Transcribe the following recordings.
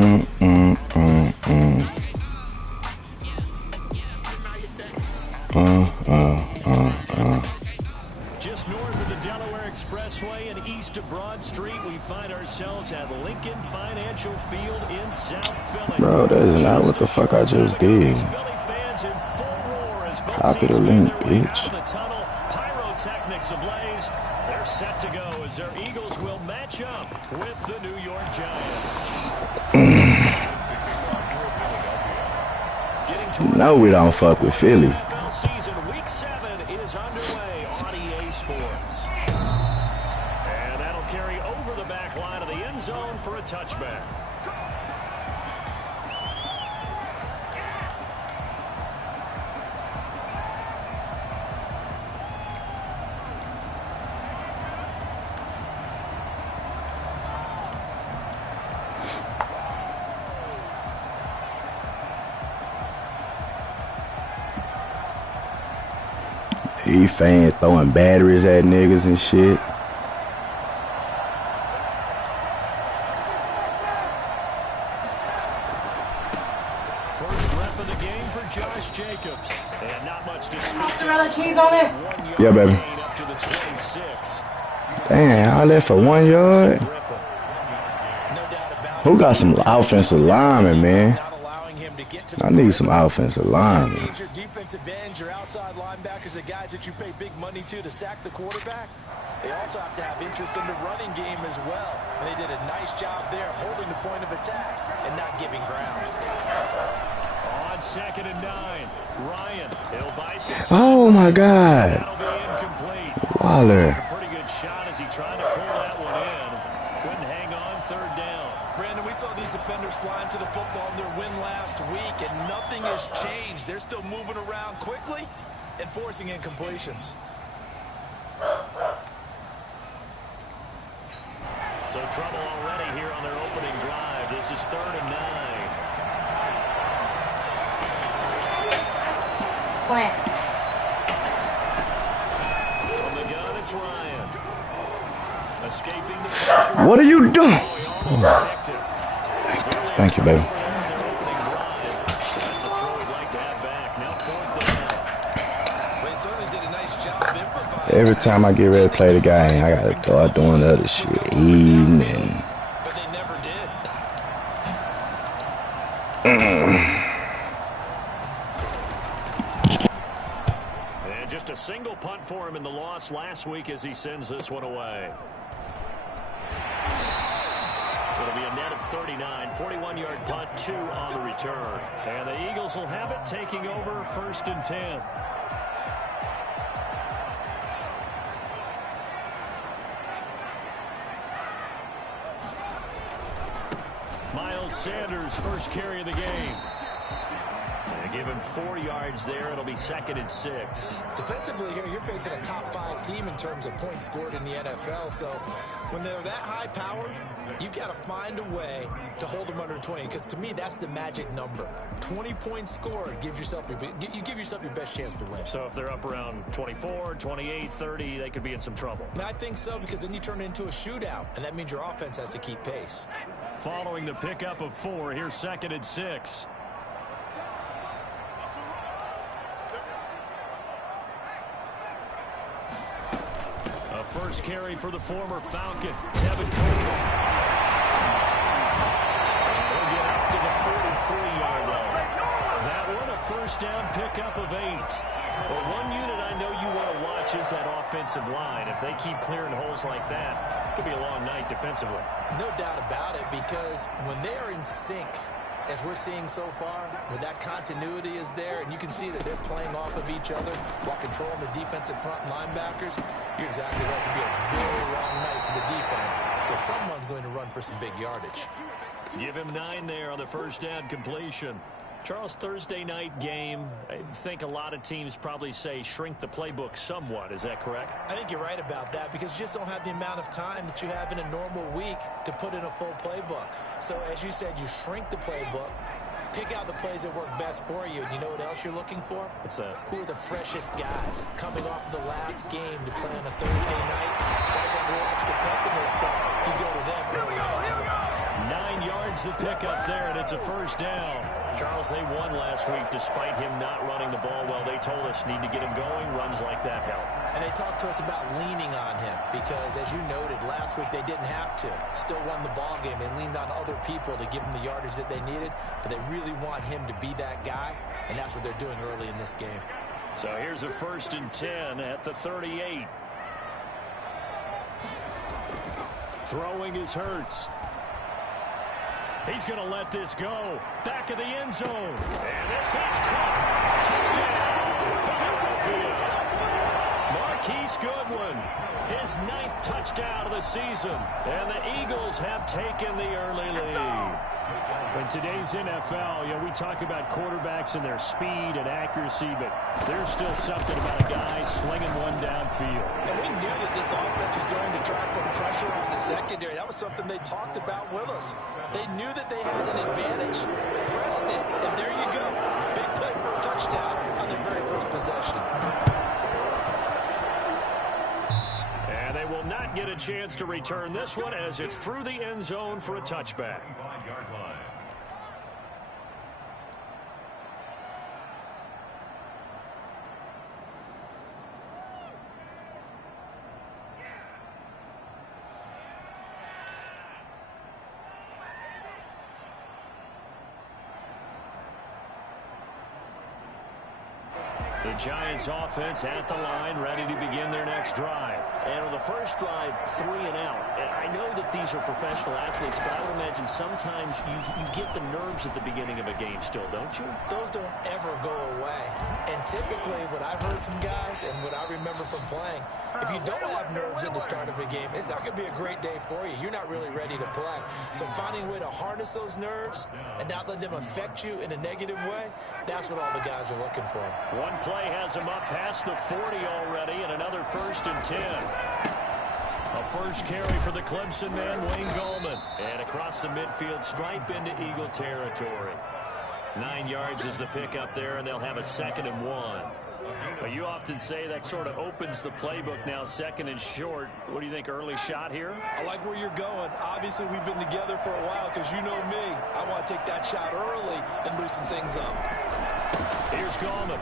Just north of the Delaware Expressway and east of Broad Street, we find ourselves at Lincoln Financial Field in South Philly. Bro, that is not what the fuck I just did. Copy the link, bitch. Pyrotechnics ablaze. They're set to go as their Eagles will match up with the New York Giants. No, we don't fuck with Philly. NFL season week 7 is underway on EA Sports. And that'll carry over the back line of the end zone for a touchback. These fans throwing batteries at niggas and shit. First rep of the game for Josh Jacobs. And not much to speak mozzarella cheese on it. Yeah, baby. up to the 26. Damn, I left for 1 yard. Who got some offensive linemen, man? I need some offensive linemen. Your defensive ends, your outside linebackers, the guys that you pay big money to sack the quarterback. They also have to have interest in the running game as well. And they did a nice job there holding the point of attack and not giving ground. On 2nd and 9, Ryan, he'll buy some time. Oh my God. That'll be incomplete. Waller. A pretty good shot as he tried to pull that one in. Couldn't hang on 3rd down. Brandon, we saw these defenders flying to the football in their win last week, and nothing has changed. They're still moving around quickly and forcing incompletions. So trouble already here on their opening drive. This is 3rd and 9. Plant. From the gun, it's Ryan. Escaping the pressure. What are you doing? Oh. Thank you, baby. That's a throw we'd like to have back. Now 4th down. They certainly did a nice job improvising. Every time I get ready to play the game, I gotta start doing other shit, eating and. But they never did. And just a single punt for him in the loss last week as he sends this one away. It'll be a net of 39, 41-yard punt, 2 on the return. And the Eagles will have it taking over 1st and 10. Miles Sanders, first carry of the game. And give him 4 yards there. It'll be 2nd and 6. Defensively here, you're facing a top 5 team in terms of points scored in the NFL. So when they're that high powered, you've got to find a way to hold them under 20. Because to me, that's the magic number. 20 points scored gives yourself you give yourself your best chance to win. So if they're up around 24, 28, 30, they could be in some trouble. And I think so, because then you turn it into a shootout, and that means your offense has to keep pace. Following the pickup of 4, here's 2nd and 6. A first carry for the former Falcon, Devin Cole. They'll get up to the 43-yard line. That one, a first down pickup of 8. Well, one unit I know you want to watch is that offensive line. If they keep clearing holes like that, it could be a long night defensively. No doubt about it, because when they are in sync, as we're seeing so far, when that continuity is there, and you can see that they're playing off of each other while controlling the defensive front linebackers, you're exactly right. It could be a very long night for the defense, because someone's going to run for some big yardage. Give him 9 there on the first down completion. Charles, Thursday night game, I think a lot of teams probably say shrink the playbook somewhat. Is that correct? I think you're right about that, because you just don't have the amount of time that you have in a normal week to put in a full playbook. So as you said, you shrink the playbook, pick out the plays that work best for you. And you know what else you're looking for? What's that? Who are the freshest guys coming off of the last game to play on a Thursday night? Guys that will watch the pep in their stuff. You go to them early on. 9 yards to pick up there, and it's a first down. Charles, they won last week despite him not running the ball well. They told us need to get him going. Runs like that help. And they talked to us about leaning on him because, as you noted, last week they didn't have to. Still won the ball game. They leaned on other people to give them the yardage that they needed, but they really want him to be that guy, and that's what they're doing early in this game. So here's a 1st and 10 at the 38. Throwing is Hurts. He's going to let this go. Back of the end zone. And this is caught. Touchdown, Philadelphia. Marquise Goodwin, his 9th touchdown of the season. And the Eagles have taken the early lead. In today's NFL, we talk about quarterbacks and their speed and accuracy, but there's still something about a guy slinging one downfield. And we knew that this offense was going to try to put pressure on the secondary. That was something they talked about with us. They knew that they had an advantage, pressed it, and there you go. Big play for a touchdown on their very first possession. And they will not get a chance to return this one as it's through the end zone for a touchback. The Giants offense at the line, ready to begin their next drive. And on the first drive, 3 and out. And I know that these are professional athletes, but I would imagine sometimes you get the nerves at the beginning of a game still, don't you? Those don't ever go away. And typically what I've heard from guys and what I remember from playing, if you don't have nerves at the start of a game, it's not going to be a great day for you. You're not really ready to play. So finding a way to harness those nerves and not let them affect you in a negative way, that's what all the guys are looking for. One play has him up past the 40 already, and another 1st and 10. A first carry for the Clemson man, Wayne Gallman. And across the midfield stripe into Eagle territory. 9 yards is the pickup there, and they'll have a 2nd and 1. But you often say that sort of opens the playbook now, 2nd and short. What do you think, early shot here? I like where you're going. Obviously, we've been together for a while because you know me. I want to take that shot early and loosen things up. Here's Gallman.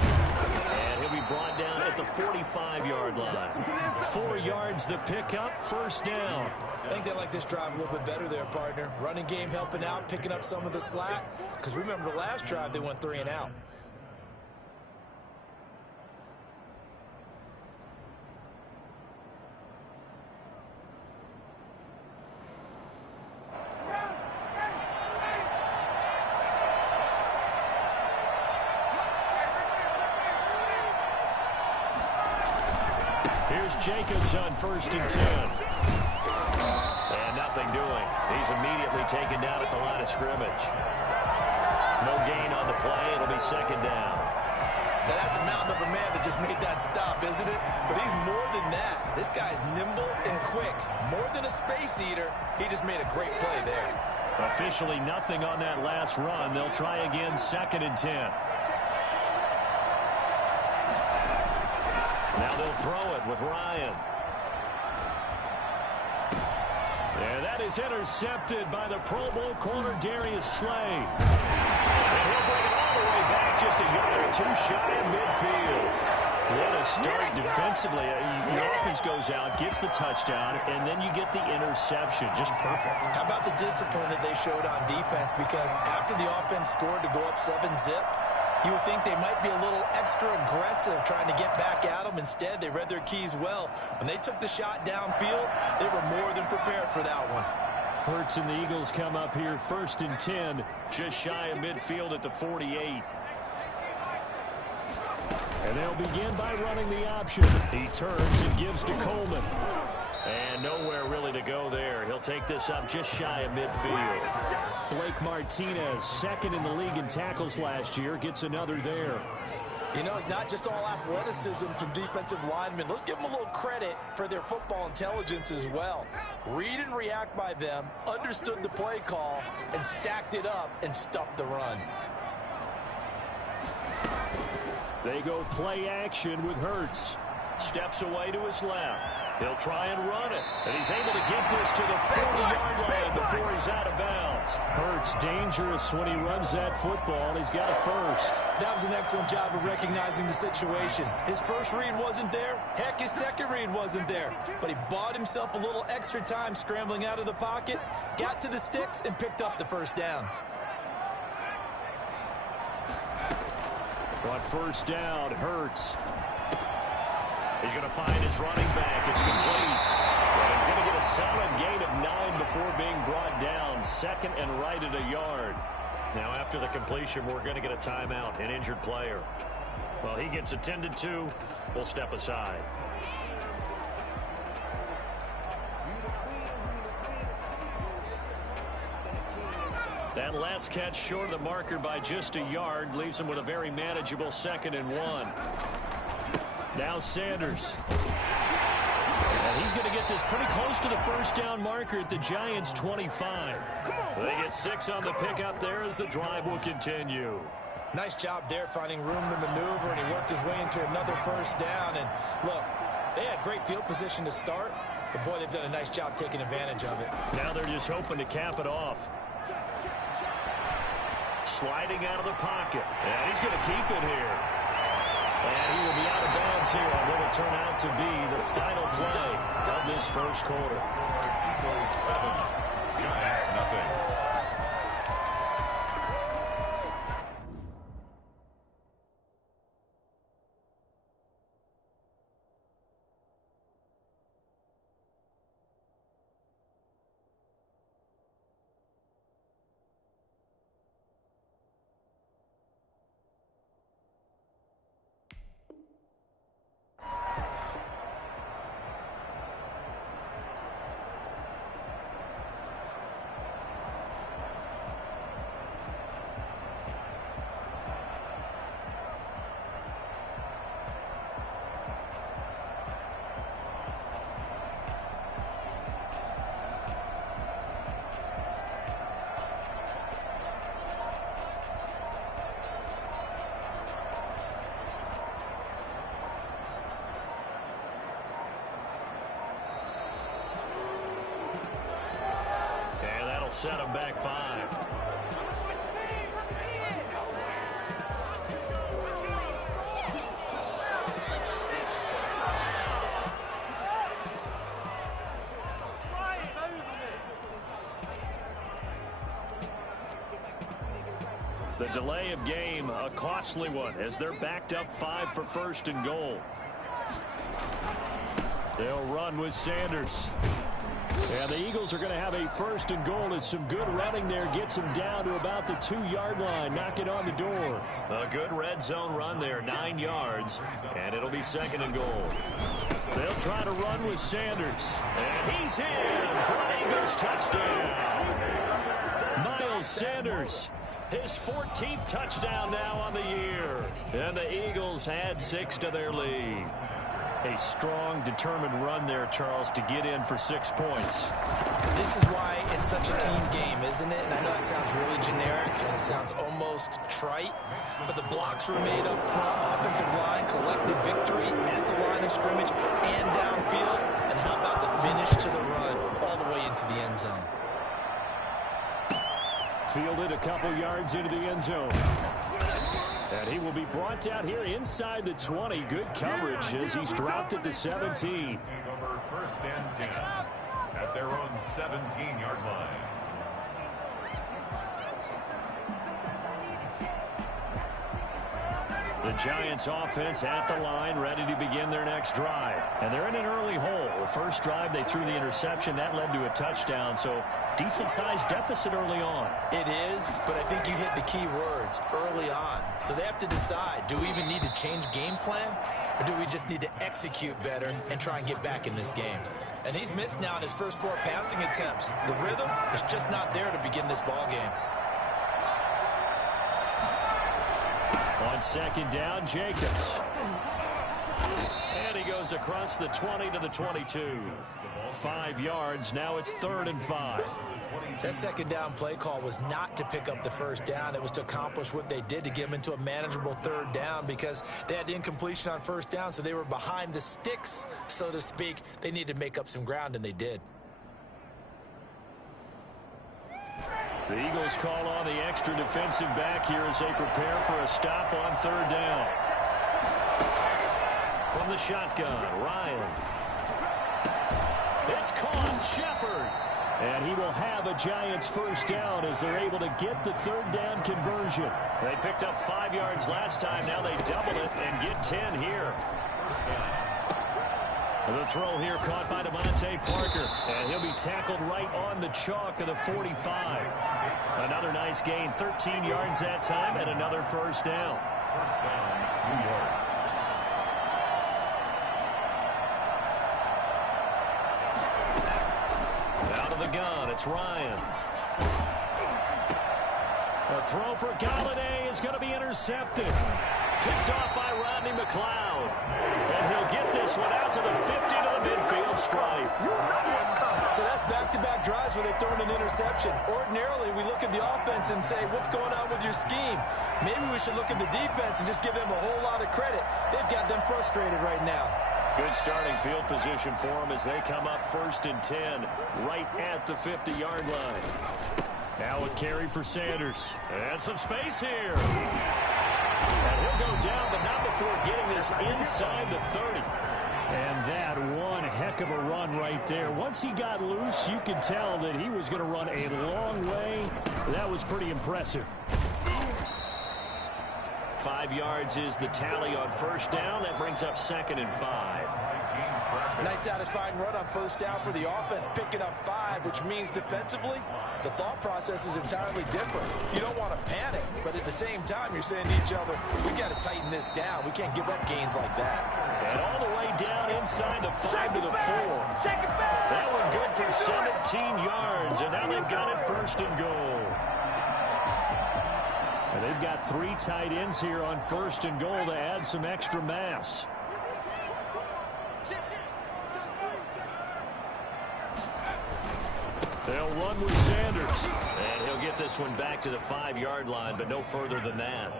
And he'll be brought down at the 45-yard line. 4 yards the pickup, 1st down. I think they like this drive a little bit better there, partner. Running game helping out, picking up some of the slack. Because remember the last drive, they went 3 and out. Here's Jacobs on 1st and 10. And nothing doing. He's immediately taken down at the line of scrimmage. No gain on the play. It'll be 2nd down. Now that's a mountain of a man that just made that stop, isn't it? But he's more than that. This guy's nimble and quick. More than a space eater. He just made a great play there. Officially nothing on that last run. They'll try again, 2nd and 10. Now they'll throw it with Ryan. And that is intercepted by the Pro Bowl corner Darius Slay. And he'll bring it all the way back, just a yard or 2 shy of midfield. What a start defensively. The offense goes out, gets the touchdown, and then you get the interception. Just perfect. How about the discipline that they showed on defense? Because after the offense scored to go up 7-zip, you would think they might be a little extra aggressive trying to get back at them. Instead, they read their keys well. When they took the shot downfield, they were more than prepared for that one. Hurts and the Eagles come up here 1st and 10, just shy of midfield at the 48. And they'll begin by running the option. He turns and gives to Coleman. And nowhere really to go there. He'll take this up just shy of midfield. Blake Martinez, 2nd in the league in tackles last year, gets another there. You know, it's not just all athleticism from defensive linemen. Let's give them a little credit for their football intelligence as well. Read and react by them, understood the play call, and stacked it up and stuffed the run. They go play action with Hurts. Steps away to his left. He'll try and run it. And he's able to get this to the 40-yard line before he's out of bounds. Hurts dangerous when he runs that football. He's got a first. That was an excellent job of recognizing the situation. His first read wasn't there. Heck, his second read wasn't there. But he bought himself a little extra time scrambling out of the pocket, got to the sticks, and picked up the first down. On first down, Hurts. He's going to find his running back. It's complete. And he's going to get a solid gain of 9 before being brought down. Second and right at a yard. Now, after the completion, we're going to get a timeout, an injured player. Well, he gets attended to. We'll step aside. That last catch short of the marker by just a yard leaves him with a very manageable 2nd and 1. Now Sanders. And he's going to get this pretty close to the first down marker at the Giants' 25. They get 6 on the pickup there as the drive will continue. Nice job there finding room to maneuver, and he worked his way into another first down. And look, they had great field position to start, but boy, they've done a nice job taking advantage of it. Now they're just hoping to cap it off. Sliding out of the pocket. And he's going to keep it here. And he will be out of bounds here on what will turn out to be the final play of this first quarter. 7, Giants nothing. Set him back 5. The delay of game, a costly one, as they're backed up 5 for first and goal. They'll run with Sanders. And the Eagles are going to have a first and goal as some good running there gets them down to about the 2-yard line, knocking on the door. A good red zone run there, 9 yards, and it'll be 2nd and goal. They'll try to run with Sanders, and he's in for an Eagles touchdown. Miles Sanders, his 14th touchdown now on the year, and the Eagles add 6 to their lead. A strong, determined run there, Charles, to get in for 6 points. This is why it's such a team game, isn't it? And I know it sounds really generic and it sounds almost trite, but the blocks were made up front, offensive line, collective victory at the line of scrimmage and downfield. And how about the finish to the run all the way into the end zone? Fielded a couple yards into the end zone. And he will be brought down here inside the 20. Good coverage as he's dropped at the 17. Over 1st and 10 at their own 17-yard line. The Giants offense at the line, ready to begin their next drive. And they're in an early hole. The first drive, they threw the interception. That led to a touchdown, so decent-sized deficit early on. It is, but I think you hit the key words, early on. So they have to decide, do we even need to change game plan, or do we just need to execute better and try and get back in this game? And he's missed now in his first 4 passing attempts. The rhythm is just not there to begin this ball game. On 2nd down, Jacobs. And he goes goes across the 20 to the 22. 5 yards. Now it's 3rd and 5. That second down play call was not to pick up the first down. It was to accomplish what they did, to get them into a manageable 3rd down, because they had incompletion on first down, so they were behind the sticks, so to speak. They needed to make up some ground, and they did. The Eagles call on the extra defensive back here as they prepare for a stop on 3rd down. From the shotgun, Ryan. It's caught, Shepard. And he will have a Giants first down as they're able to get the 3rd down conversion. They picked up 5 yards last time. Now they double it and get 10 here. The throw here caught by Devontae Parker. And he'll be tackled right on the chalk of the 45. Another nice gain, 13 yards that time, and another first down. First down, New York. Out of the gun, it's Ryan. A throw for Galladay is going to be intercepted. Picked off by Rodney McLeod. And he'll get this one out to the 50 to the midfield stripe. So that's back-to-back drives where they've thrown an interception. Ordinarily, we look at the offense and say, what's going on with your scheme? Maybe we should look at the defense and just give them a whole lot of credit. They've got them frustrated right now. Good starting field position for them as they come up 1st and 10 right at the 50-yard line. Now a carry for Sanders. And some space here. And he'll go down, but not before getting this inside the 30. And that one heck of a run right there. Once he got loose, you could tell that he was going to run a long way. That was pretty impressive. 5 yards is the tally on first down. That brings up 2nd and 5. Nice satisfying run on first down for the offense, picking up 5, which means defensively, the thought process is entirely different. You don't want to panic, but at the same time, you're saying to each other, we got to tighten this down. We can't give up gains like that. And all the way down inside the 5 to the 4. That one good for 17 yards, and now they've got it 1st and goal. And they've got 3 tight ends here on 1st and goal to add some extra mass. They'll run with Sanders. And he'll get this one back to the 5-yard line, but no further than that.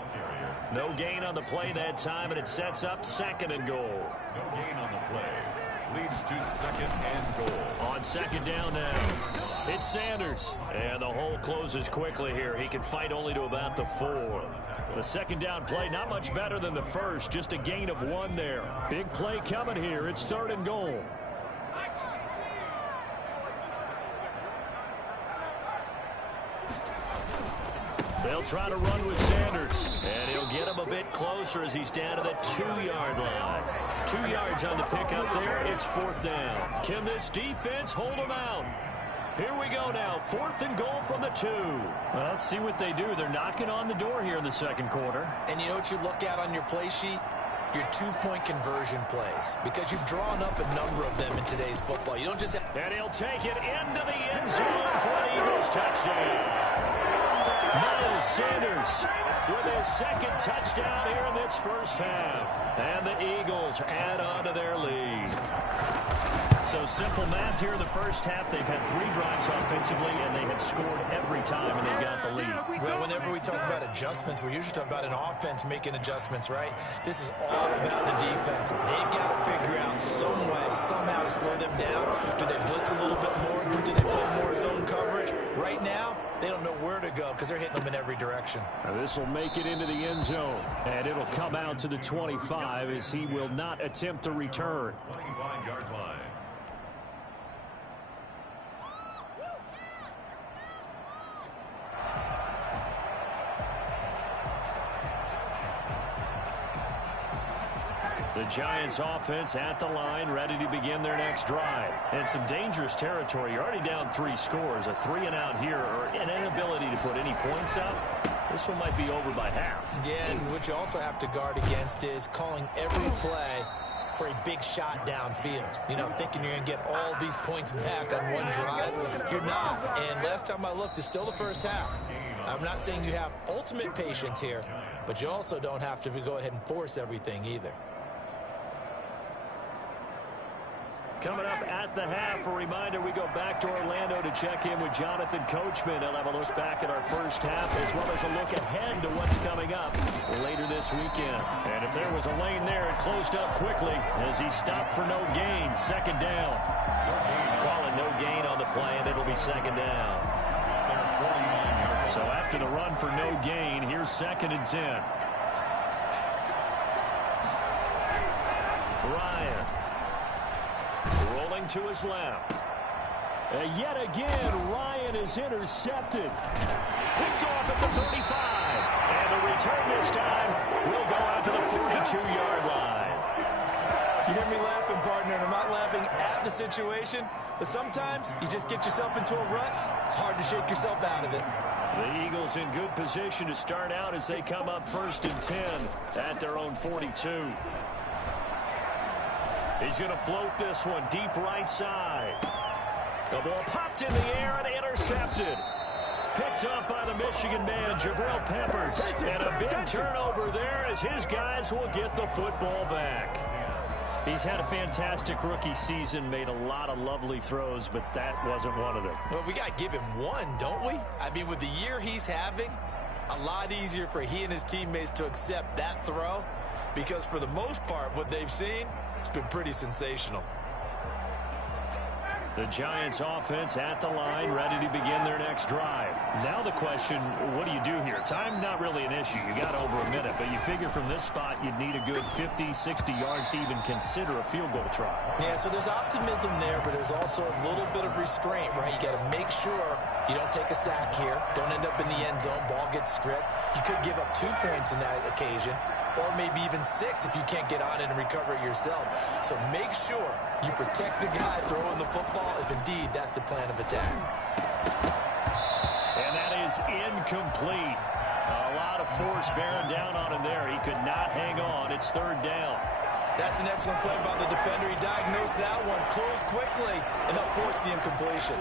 No gain on the play that time, and it sets up 2nd and goal. No gain on the play. Leads to 2nd and goal. On 2nd down now, it's Sanders. And the hole closes quickly here. He can fight only to about the 4. The 2nd down play, not much better than the first. Just a gain of 1 there. Big play coming here. It's 3rd and goal. They'll try to run with Sanders, and he'll get him a bit closer as he's down to the 2-yard line. 2 yards on the pickup there. It's 4th down. Can this defense hold him out? Here we go now. 4th and goal from the 2. Well, let's see what they do. They're knocking on the door here in the 2nd quarter. And you know what you look at on your play sheet? Your 2-point conversion plays, because you've drawn up a number of them in today's football. You don't just have... And he'll take it into the end zone for an Eagles touchdown. Miles Sanders with his 2nd touchdown here in this first half. And the Eagles add on to their lead. So simple math here in the first half. They've had 3 drives offensively, and they have scored every time, and they've got the lead. Well, whenever we talk about adjustments, we usually talk about an offense making adjustments, right? This is all about the defense. They've got to figure out some way, somehow to slow them down. Do they blitz a little bit more? Do they play more zone coverage? Right now, they don't know where to go because they're hitting them in every direction. This will make it into the end zone, and it'll come out to the 25 as he will not attempt to return. 25-yard line. The Giants offense at the line, ready to begin their next drive. And some dangerous territory. You're already down 3 scores. A 3-and-out here, or an inability to put any points up. This one might be over by half. Yeah, and what you also have to guard against is calling every play for a big shot downfield. You know, thinking you're going to get all these points back on one drive. You're not. And last time I looked, it's still the first half. I'm not saying you have ultimate patience here, but you also don't have to go ahead and force everything either. Coming up at the half, a reminder, we go back to Orlando to check in with Jonathan Coachman. He'll have a look back at our first half as well as a look ahead to what's coming up later this weekend. And if there was a lane there, it closed up quickly as he stopped for no gain. Second down. Calling no gain on the play, and it'll be second down. So after the run for no gain, here's 2nd and 10. Ryan. Rolling to his left. Yet again, Ryan is intercepted. Picked off at the 35. And the return this time will go out to the 42-yard line. You hear me laughing, partner, and I'm not laughing at the situation, but sometimes you just get yourself into a rut. It's hard to shake yourself out of it. The Eagles in good position to start out as they come up 1st and 10 at their own 42. He's going to float this one deep right side. The ball popped in the air and intercepted. Picked up by the Michigan man, Jabril Peppers. And a big turnover there as his guys will get the football back. He's had a fantastic rookie season, made a lot of lovely throws, but that wasn't one of them. Well, we got to give him one, don't we? I mean, with the year he's having, a lot easier for he and his teammates to accept that throw because for the most part, what they've seen, it's been pretty sensational. The Giants offense at the line, ready to begin their next drive. Now the question, what do you do here? Time not really an issue. You got over a minute, but you figure from this spot you'd need a good 50, 60 yards to even consider a field goal try. Yeah, so there's optimism there, but there's also a little bit of restraint, right? You got to make sure you don't take a sack here. Don't end up in the end zone. Ball gets stripped. You could give up 2 points in that occasion, or maybe even 6 if you can't get on it and recover it yourself. So make sure you protect the guy throwing the football if indeed that's the plan of attack. And that is incomplete. A lot of force bearing down on him there. He could not hang on. It's 3rd down. That's an excellent play by the defender. He diagnosed that one, closed quickly, and helped force the incompletion.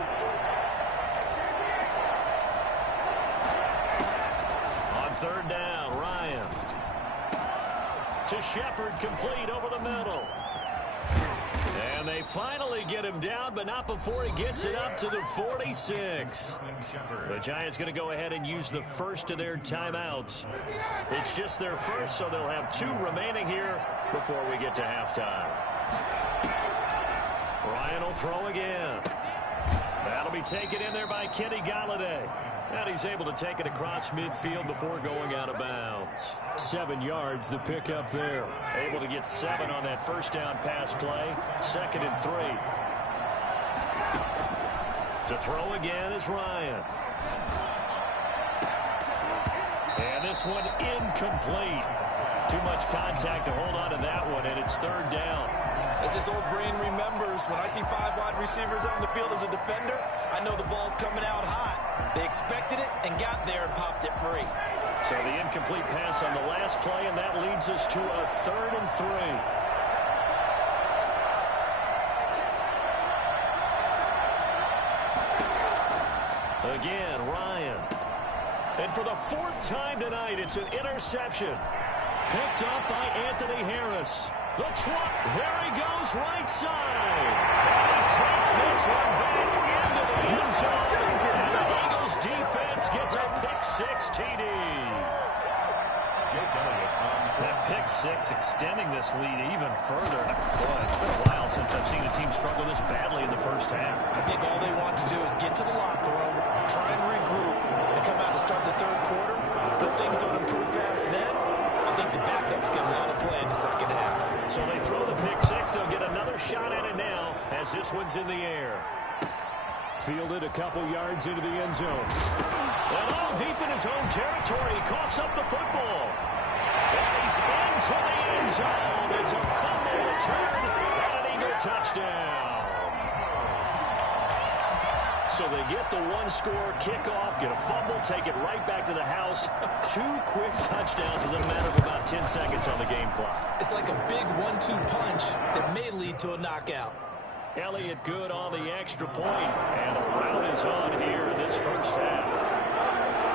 On 3rd down, Ryan. To Shepard, complete over the middle. And they finally get him down, but not before he gets it up to the 46. The Giants going to go ahead and use the first of their timeouts. It's just their first, so they'll have 2 remaining here before we get to halftime. Ryan will throw again. That'll be taken in there by Kenny Golladay. And he's able to take it across midfield before going out of bounds. 7 yards, the pickup there. Able to get 7 on that first down pass play. 2nd and 3. To throw again is Ryan. And this one incomplete. Too much contact to hold on to that one, and it's 3rd down. As this old brain remembers, when I see 5 wide receivers on the field as a defender, I know the ball's coming out hot. They expected it and got there and popped it free. So the incomplete pass on the last play, and that leads us to a 3rd and 3. Again, Ryan. And for the 4th time tonight, it's an interception. Picked up by Anthony Harris. The truck, there he goes, right side. And he takes this one back into the end zone. And the Eagles defense gets a pick-6 TD. That pick-6 extending this lead even further. Boy, it's been a while since I've seen a team struggle this badly in the first half. I think all they want to do is get to the locker room, try and regroup, and come out to start the 3rd quarter. If things don't improve fast then, I think the backups get a lot of play in the second half. So they throw the pick-6. They'll get another shot at it now as this one's in the air. Fielded a couple yards into the end zone. And all deep in his own territory. He coughs up the football. And he's into the end zone. It's a fumble return and an Eagle touchdown. So they get the 1-score kickoff, get a fumble, take it right back to the house. 2 quick touchdowns within a matter of about 10 seconds on the game clock. It's like a big 1-2 punch that may lead to a knockout. Elliott good on the extra point, and the rout is on here in this first half.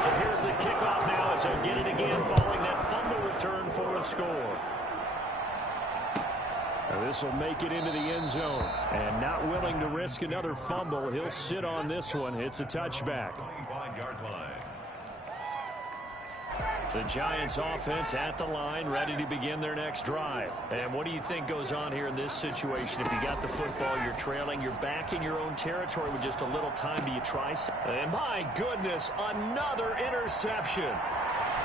So here's the kickoff now as they'll get it again following that fumble return for a score. This will make it into the end zone. And not willing to risk another fumble, he'll sit on this one. It's a touchback. 25-yard line. The Giants offense at the line, ready to begin their next drive. And what do you think goes on here in this situation? If you got the football, you're trailing, you're back in your own territory with just a little time. Do you try? And my goodness, another interception.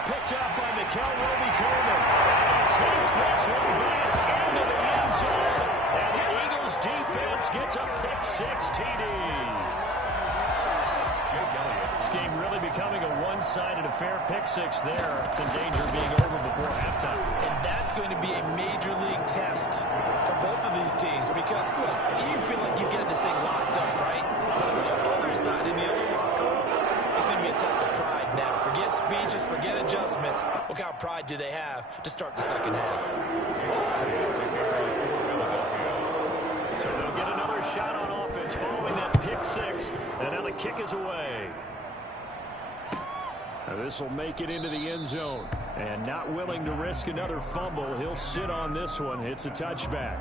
Picked up by Mikel Roby-Coleman. And takes this one back into the end zone. And the Eagles defense gets a pick-6 TD. This game really becoming a one-sided affair. Pick-6 there. It's in danger of being over before halftime. And that's going to be a major league test for both of these teams because, look, you feel like you've got this thing locked up, right? But on the other side, in the other locker room, it's going to be a test of pride now. Forget speeches, forget adjustments. What kind of pride do they have to start the second half? So they'll get another shot on offense following that pick-6. And now the kick is away. This will make it into the end zone. And not willing to risk another fumble, he'll sit on this one. It's a touchback.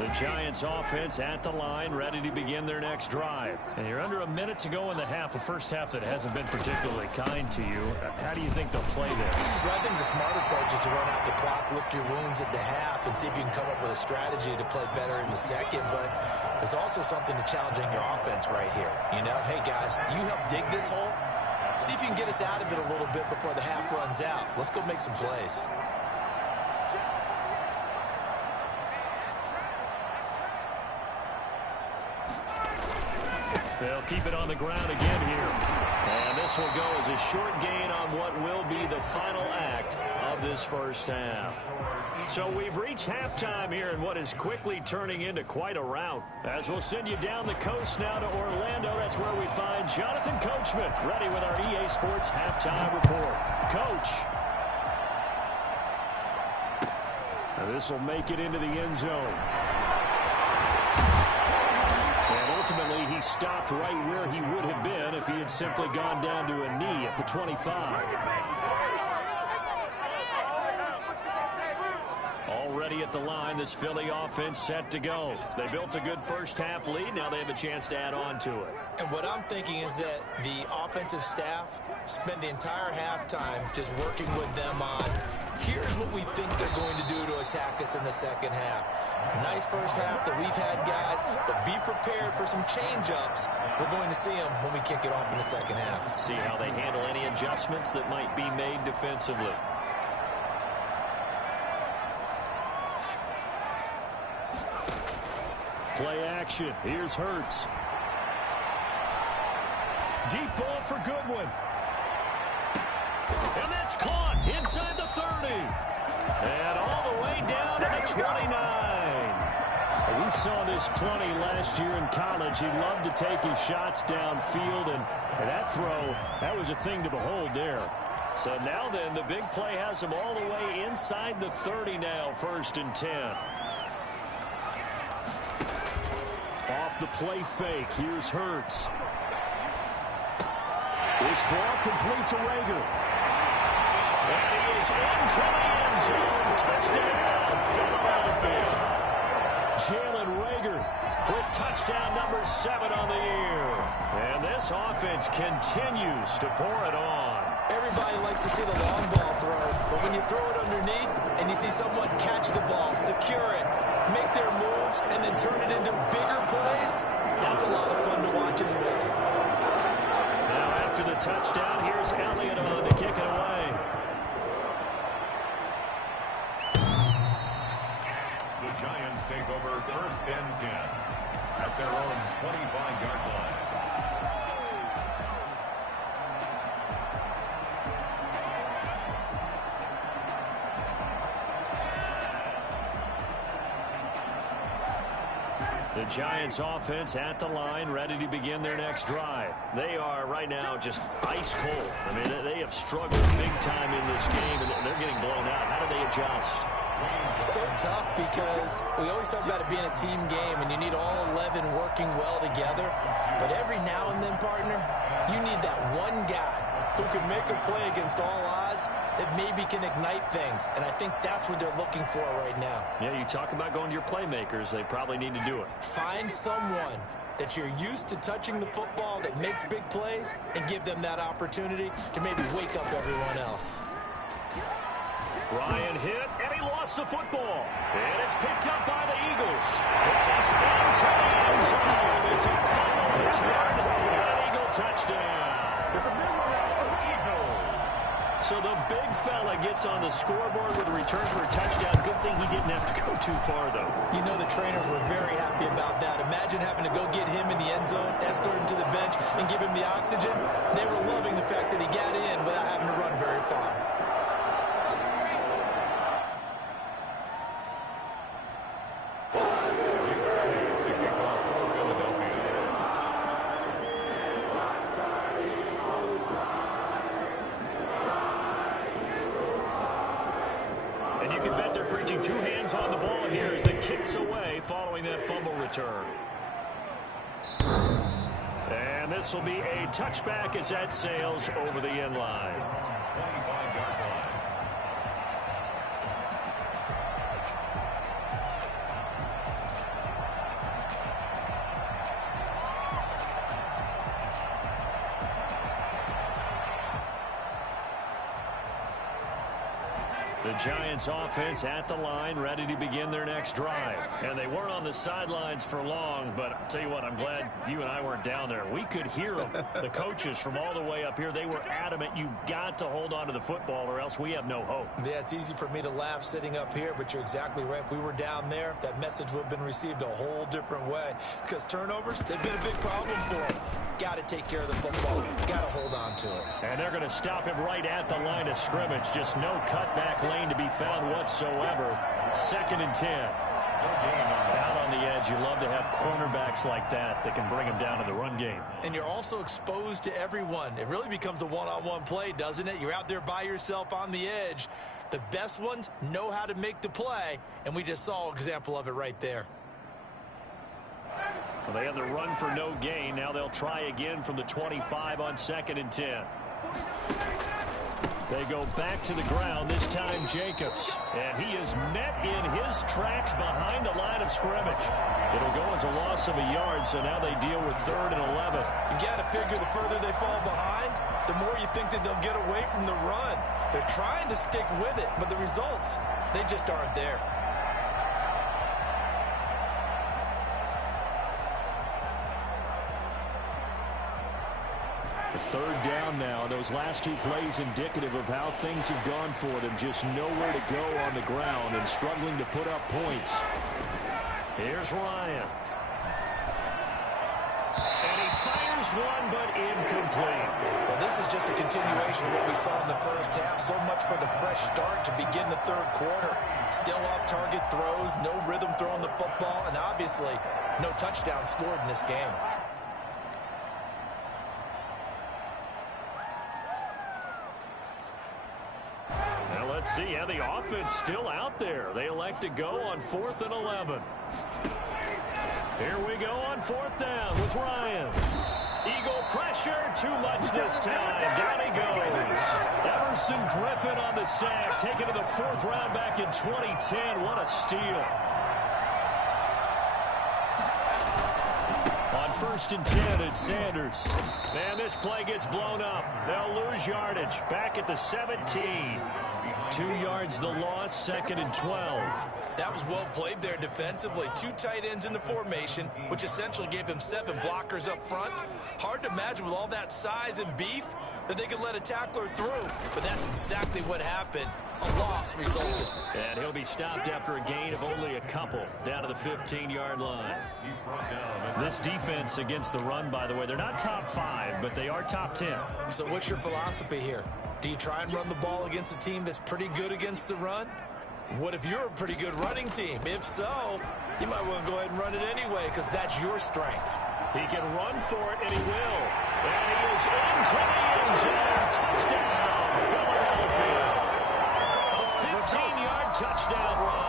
The Giants offense at the line, ready to begin their next drive. And you're under a minute to go in the half, a first half that hasn't been particularly kind to you. How do you think they'll play this? Well, I think the smart approach is to run out the clock, lick your wounds at the half, and see if you can come up with a strategy to play better in the second. But there's also something to challenging your offense right here. You know, hey, guys, you help dig this hole. See if you can get us out of it a little bit before the half runs out. Let's go make some plays. They'll keep it on the ground again here. And this will go as a short gain on what will be the final act of this first half. So we've reached halftime here in what is quickly turning into quite a rout. As we'll send you down the coast now to Orlando, that's where we find Jonathan Coachman, ready with our EA Sports halftime report. Coach. Now this will make it into the end zone. And ultimately, he stopped right where he would have been if he had simply gone down to a knee at the 25. Already at the line, this Philly offense set to go. They built a good first half lead. Now they have a chance to add on to it. And what I'm thinking is that the offensive staff spent the entire halftime just working with them on, here's what we think they're going to do to attack us in the second half. Nice first half that we've had, guys, but be prepared for some change-ups. We're going to see them when we kick it off in the second half. See how they handle any adjustments that might be made defensively. Play action. Here's Hurts. Deep ball for Goodwin. And that's caught inside the 30. And all the way down to the 29. We saw this plenty last year in college. He loved to take his shots downfield, and that throw, that was a thing to behold there. So now then, the big play has him all the way inside the 30 now, 1st and 10. Off the play fake, here's Hurts. This ball complete to Rager. And he is into the end zone. Touchdown, Philadelphia. Jalen Rager with touchdown number 7 on the year. And this offense continues to pour it on. Everybody likes to see the long ball throw, but when you throw it underneath and you see someone catch the ball, secure it, make their moves, and then turn it into bigger plays, that's a lot of fun to watch as well. Now after the touchdown, here's Elliott on to kick it away. The Giants take over 1st and 10 at their own 25-yard line. The Giants offense at the line, ready to begin their next drive. They are right now just ice cold. I mean, they have struggled big time in this game, and they're getting blown out. How do they adjust? So tough because we always talk about it being a team game and you need all 11 working well together. But every now and then, partner, you need that one guy who can make a play against all odds that maybe can ignite things. And I think that's what they're looking for right now. Yeah, you talk about going to your playmakers. They probably need to do it. Find someone that you're used to touching the football that makes big plays and give them that opportunity to maybe wake up everyone else. Ryan hit, and he lost the football. And it's picked up by the Eagles. It is into the end zone. It's a final return. An Eagle touchdown. So the big fella gets on the scoreboard with a return for a touchdown. Good thing he didn't have to go too far, though. You know the trainers were very happy about that. Imagine having to go get him in the end zone, escort him to the bench, and give him the oxygen. They were loving the fact that he got in without having to run very far. Two hands on the ball here as the kick's away following that fumble return. And this will be a touchback as that sails over the end line. 25-yard line. The Giants offense at the line, ready to begin their next drive. And they weren't on the sidelines for long, but I'll tell you what, I'm glad you and I weren't down there. We could hear them. The coaches from all the way up here, they were adamant, you've got to hold on to the football or else we have no hope. Yeah, it's easy for me to laugh sitting up here, but you're exactly right. If we were down there, that message would have been received a whole different way. Because turnovers, they've been a big problem for them. Got to take care of the football. Got to hold on to it. And they're going to stop him right at the line of scrimmage. Just no cutback lane to be found whatsoever. 2nd and 10. Out on the edge, you love to have cornerbacks like that can bring them down in the run game. And you're also exposed to everyone. It really becomes a one-on-one play, doesn't it? You're out there by yourself on the edge. The best ones know how to make the play, and we just saw an example of it right there. Well, they had the run for no gain. Now they'll try again from the 25 on 2nd and 10. They go back to the ground, this time Jacobs. And he is met in his tracks behind the line of scrimmage. It'll go as a loss of a yard, so now they deal with 3rd and 11. You got to figure the further they fall behind, the more you think that they'll get away from the run. They're trying to stick with it, but the results, they just aren't there. The 3rd down now. Those last 2 plays indicative of how things have gone for them. Just nowhere to go on the ground and struggling to put up points. Here's Ryan. And he fires one, but incomplete. Well, this is just a continuation of what we saw in the first half. So much for the fresh start to begin the 3rd quarter. Still off-target throws, no rhythm throwing the football, and obviously no touchdown scored in this game. Let's see how the offense still out there. They elect to go on 4th and 11. Here we go on 4th down with Ryan. Eagle pressure, too much this time. Down he goes. Everson Griffin on the sack, taken to the 4th round back in 2010. What a steal. On 1st and 10, it's Sanders. And this play gets blown up. They'll lose yardage. Back at the 17. 2 yards the loss, 2nd and 12. That was well played there defensively. 2 tight ends in the formation, which essentially gave them 7 blockers up front. Hard to imagine with all that size and beef that they could let a tackler through. But that's exactly what happened. A loss resulted. And he'll be stopped after a gain of only a couple down to the 15-yard line. This defense against the run, by the way, they're not top 5, but they are top 10. So what's your philosophy here? Do you try and run the ball against a team that's pretty good against the run? What if you're a pretty good running team? If so, you might want to go ahead and run it anyway because that's your strength. He can run for it, and he will. And he is into the end zone. Touchdown, Philadelphia. A 15-yard touchdown run.